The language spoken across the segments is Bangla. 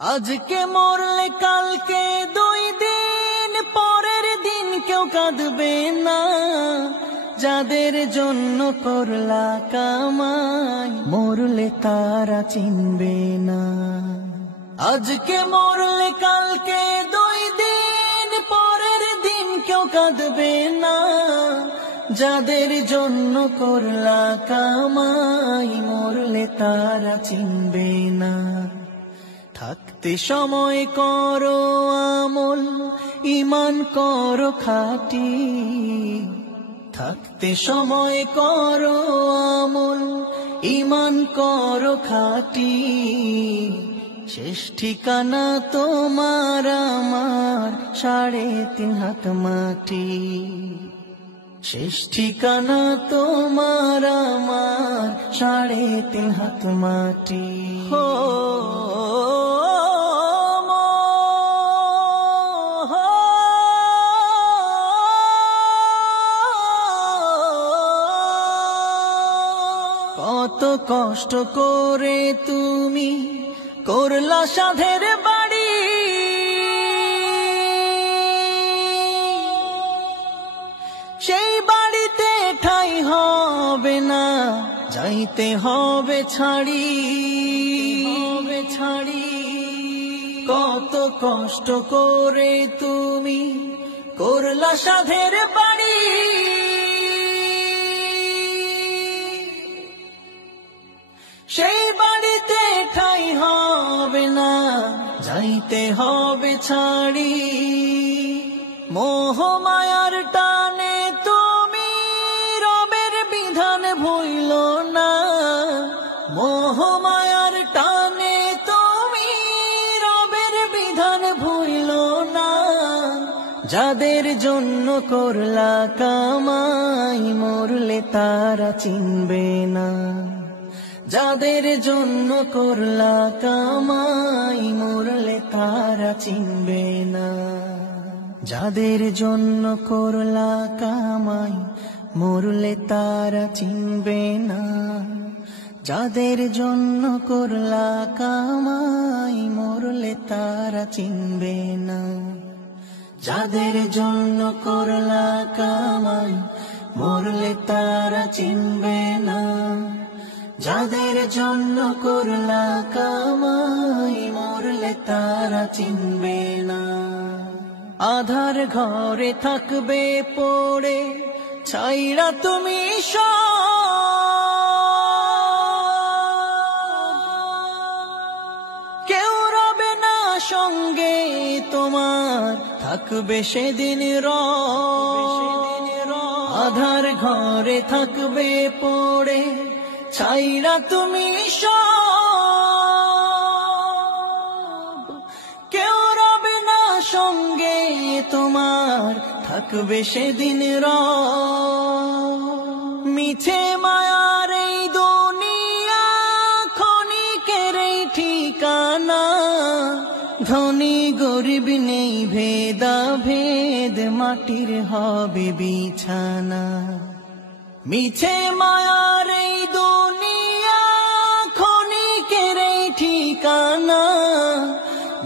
আজকে মরলে কালকে 2 দিন পরের দিন কেউ কাঁদবে না। যাদের জন্য করলা কামাই মরলে তারা চিনবে না। আজকে মরলে কালকে 2 দিন পরের দিন কেউ কাঁদবে না। যাদের জন্য করলা কামাই মরলে তারা চিনবে না। থাকতে সময় করো আমল, ঈমান করো খাঁটি। থাকতে সময় করো আমল, ঈমান করো খাঁটি। শেষ ঠিকানা তোমার আমার 3.5 হাত মাটি। শেষ ঠিকানা তোমার আমার 3.5 হাত মাটি। কত কষ্ট করে তুমি করলা সাধের বাড়ি। সেই বাড়িতে ঠাঁই হবে না, যাইতে হবে ছাড়ি। কত কষ্ট করে তুমি করলা সাধের বাড়ি। সেই বাড়িতে ঠাঁই হবে না, যাইতে হবে ছাড়ি। মোহ মায়ার টানে তুমি রবের বিধান ভুইলো না। মোহ মায়ার টানে তুমি রবের বিধান ভুইলো না। যাদের জন্য করলা কামাই মরলে তারা চিনবে না। যাদের জন্য করলা কামাই মরলে তারা চিনবে না। যাদের জন্য করলা কামাই মরলে তারা চিনবে না। যাদের জন্য করলা কামাই মরলে তারা চিনবে না। যাদের জন্য করলা কামাই মরলে তারা চিনবে না। যাদের জন্য করলা কামাই মরলে তারা চিনবে না। আধার ঘরে থাকবে পড়ে ছাইরা তুমি কেউ রবে না সঙ্গে তোমার, থাকবে সেদিন আধার ঘরে থাকবে পড়ে ছাইরা তুমি কেউ রবে না সঙ্গে তোমার, থাকবে সেদিন মিছে মায়ার এই দুনিয়া ক্ষণিকের এই ঠিকানা। ধনী গরিব নেই ভেদা ভেদ, মাটির হবে বিছানা। মিছে মায়ার এই দুনিয়া ক্ষণিকের এই ঠিকানা।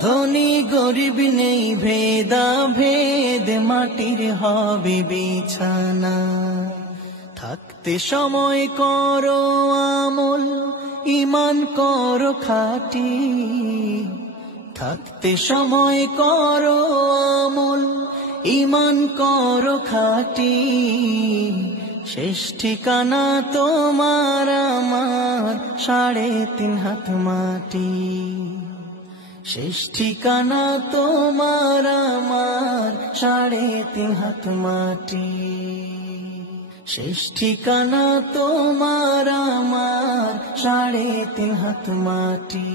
ধনী গরিব নেই ভেদা ভেদ, মাটির হবে বিছানা। থাকতে সময় করো আমল, ঈমান করো খাঁটি। থাকতে সময় করো আমল, ঈমান করো খাঁটি। শেষ ঠিকানা তোমার আমার 3.5 হাত মাটি। শেষ ঠিকানা তোমার আমার 3.5 হাত মাটি। শেষ ঠিকানা তোমার আমার 3.5 হাত মাটি।